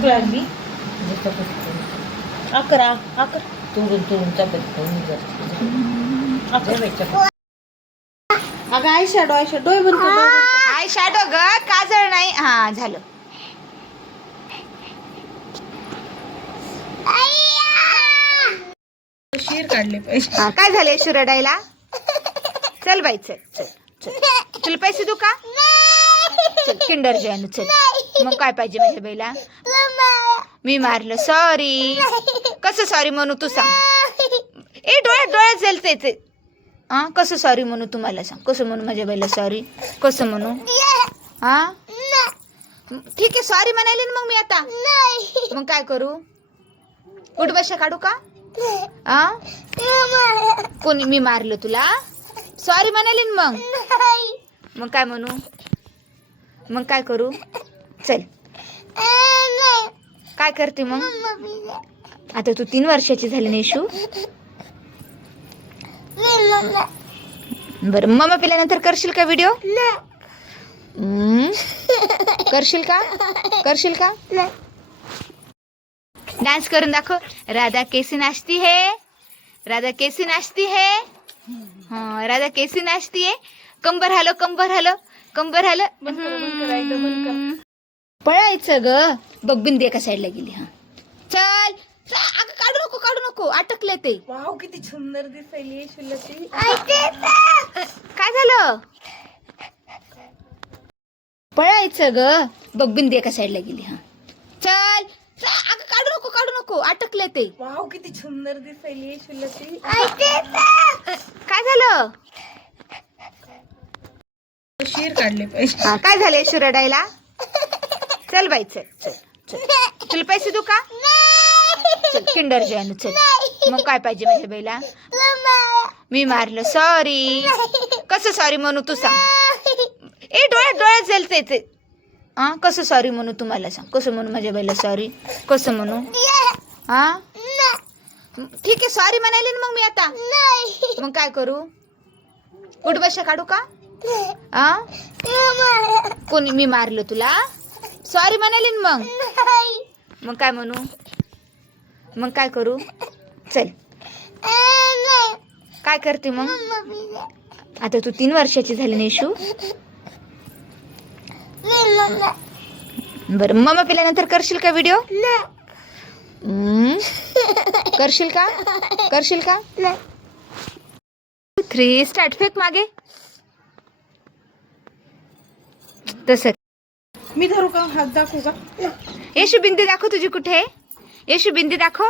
भूक लागली अकरा चपाती खाऊन जाते अकरा. अगं आय शॅडो आय शॅडो डोळे बंद. आय शॅडो ग काजळ नाही. हा झालं. शीर काढले पाहिजे काय झालंय रडायला चल बाई चल चल चल. तुला पैसे देऊ का? चल किंडर जॉयन चल. मग काय पाहिजे माझ्या बाईला? मी मारलं. सॉरी कसं सॉरी म्हणू तू सांग. ए डोळ्यात डोळ्यात जलते ते. हा कसं सॉरी म्हणू तुम्हाला सांग. कसं म्हणू माझ्या बाईला सॉरी कसं म्हणू? हा ठीक आहे सॉरी म्हणाली ना मग मी आता. मग काय करू? उठबशा काढू का? हा कोणी मी मारलं तुला? सॉरी म्हणाली ना मग. मग काय म्हणू? मग काय करू? चल. काय करते मग? आता तू तीन वर्षाची झाली नाही शू बरं मम्मा पिल्यानंतर करशील का व्हिडिओ करशील का? करशील का? डान्स करून दाखव. राधा कैसी नाचती है. राधा कैसी नाचती है. हाँ राधा कैसी नाचती है. कंबर हालो कंबर हालो कंबर हालो. पळायचं ग. बघ बिंदी एका साईडला गेली हा. चल. चल, अगं काढू नको काढू नको. अटकले ते. वाव किती सुंदर दिसायली काय झालं? पळायचं ग. बघ बिंदी एका साईडला गेली हा. चल. चल, अगं काढू नको काढू नको. अटकले ते. वाव किती सुंदर दिसायली काय झालं? शीर काढले पाहिजे हा, काय झालंय रडायला चल बाई चल चल चल. तुला पैसे देऊ का? चल किंडर जॉयन चल. मग काय पाहिजे माझ्या बाईला? मी मारलं. सॉरी कसं सॉरी म्हणू तू सांग? ए डोळ्यात डोळ्यात जलते ते. हा कसं सॉरी म्हणू तुम्हाला सांग? कसं म्हणू माझ्या बाईला सॉरी कसं म्हणू? हा ठीक आहे सॉरी म्हणाली ना मग मी आता. मग काय करू? उठबशा काढू का? हा कोणी मी मारलं तुला? सॉरी म्हणाली ना मग मग काय म्हणू? मग काय करू? चल. काय करते मग? आता तू तीन वर्षाची झाली नाही शू बरं मम्मा पिल्यानंतर करशील का व्हिडिओ करशील का? करशील का? थ्री स्टार्ट फेक मागे. तसं. मी धरू का हात दाखवू का येशू बिंदी दाखव तुझी कुठे आहे? येशू बिंदी दाखव